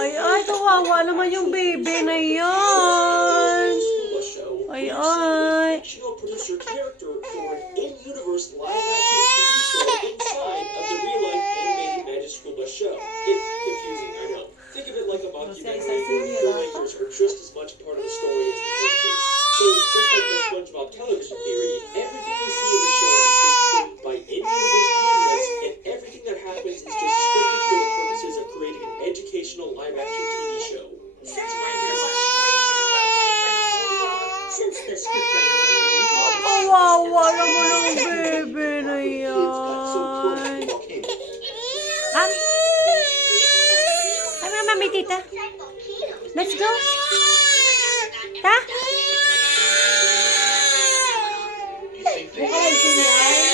Ay, kawawa naman yung baby na yan. Ay. Fictional producer character for an in-universe live-action TV show inside of the real-life animated Magic School Bus show. It's confusing, I know. Think of it like a mockumentary. The filmmakers are just as much part of the story as the characters. So, just like the SpongeBob television theory, everything we see in the show is being filmed by in-universe cameras, and everything that happens is just scripted for the purposes of creating an educational live-action TV show. Since writers are since the scriptwriter wrote it in, Kawawa naman ang baby na yan. Ay, mami, tita. Let's go. Ta? okay,